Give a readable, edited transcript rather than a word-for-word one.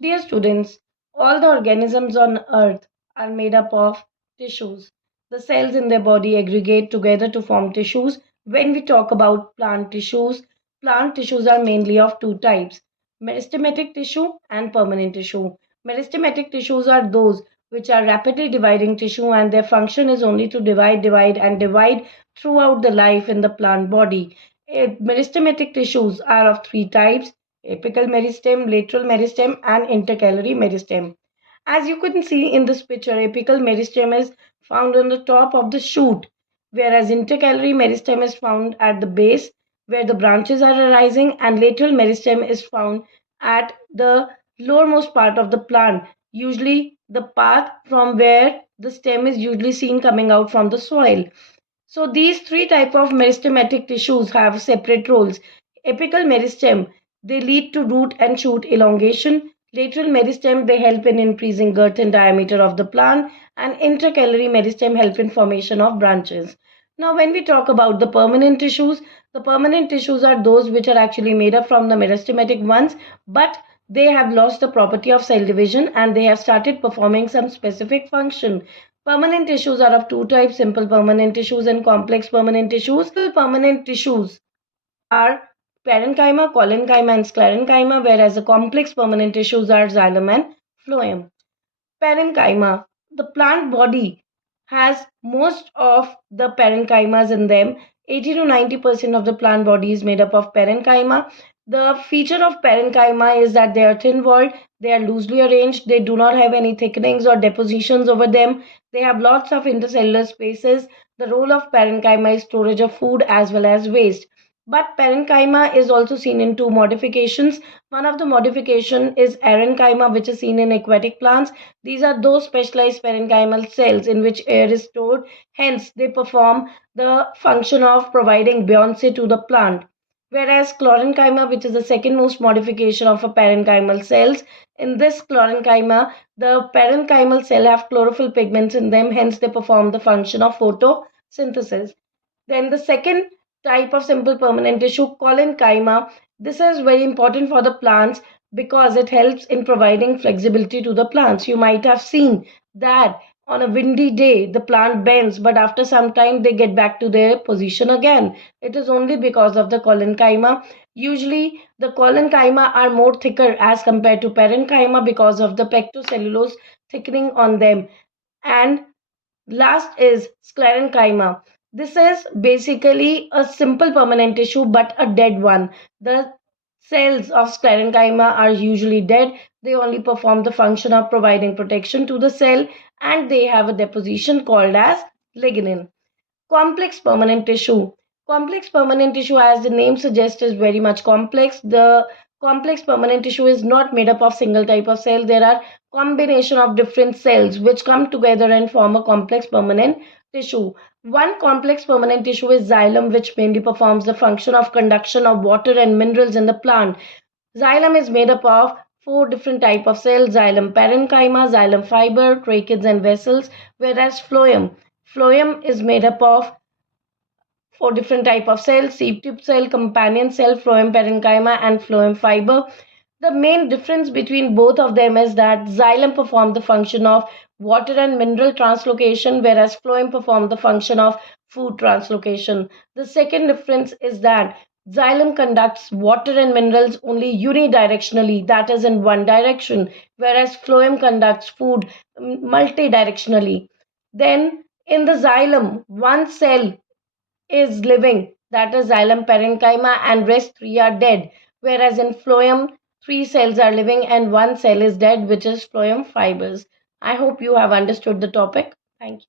Dear students, all the organisms on earth are made up of tissues. The cells in their body aggregate together to form tissues. When we talk about plant tissues are mainly of two types: meristematic tissue and permanent tissue. Meristematic tissues are those which are rapidly dividing tissue, and their function is only to divide throughout the life in the plant body. Meristematic tissues are of three types: apical meristem, lateral meristem, and intercalary meristem. As you can see in this picture, apical meristem is found on the top of the shoot, whereas intercalary meristem is found at the base where the branches are arising, and lateral meristem is found at the lowermost part of the plant, usually the path from where the stem is usually seen coming out from the soil. So these three type of meristematic tissues have separate roles. Apical meristem, they lead to root and shoot elongation. Lateral meristem, they help in increasing girth and diameter of the plant, and intercalary meristem help in formation of branches. Now when we talk about the permanent tissues are those which are actually made up from the meristematic ones, but they have lost the property of cell division and they have started performing some specific function. Permanent tissues are of two types: simple permanent tissues and complex permanent tissues. Simple permanent tissues are parenchyma, collenchyma, and sclerenchyma, whereas the complex permanent tissues are xylem and phloem. Parenchyma. The plant body has most of the parenchymas in them. 80 to 90% of the plant body is made up of parenchyma. The feature of parenchyma is that they are thin walled, they are loosely arranged, they do not have any thickenings or depositions over them, they have lots of intercellular spaces. The role of parenchyma is storage of food as well as waste. But parenchyma is also seen in two modifications. One of the modification is arenchyma, which is seen in aquatic plants. These are those specialized parenchymal cells in which air is stored. Hence, they perform the function of providing buoyancy to the plant. Whereas chlorenchyma, which is the second most modification of a parenchymal cells, in this chlorenchyma, the parenchymal cell have chlorophyll pigments in them. Hence, they perform the function of photosynthesis. Then the second type of simple permanent tissue, collenchyma. This is very important for the plants because it helps in providing flexibility to the plants. You might have seen that on a windy day the plant bends, but after some time they get back to their position again. It is only because of the collenchyma. Usually the collenchyma are more thicker as compared to parenchyma because of the pectocellulose thickening on them. And last is sclerenchyma. This is basically a simple permanent tissue but a dead one. The cells of sclerenchyma are usually dead. They only perform the function of providing protection to the cell, and they have a deposition called as lignin. Complex permanent tissue. Complex permanent tissue, as the name suggests, is very much complex. The complex permanent tissue is not made up of single type of cell. There are combination of different cells which come together and form a complex permanent tissue. One complex permanent tissue is xylem, which mainly performs the function of conduction of water and minerals in the plant. Xylem is made up of four different type of cells: xylem parenchyma, xylem fiber, tracheids and vessels, whereas phloem is made up of four different type of cells: seed tube cell, companion cell, phloem parenchyma, and phloem fiber. The main difference between both of them is that xylem perform the function of water and mineral translocation, whereas phloem perform the function of food translocation. The second difference is that xylem conducts water and minerals only unidirectionally, that is in one direction, whereas phloem conducts food multidirectionally. Then in the xylem, one cell is living, that is xylem parenchyma, and rest three are dead, whereas in phloem three cells are living and one cell is dead, which is phloem fibers. I hope you have understood the topic. Thank you.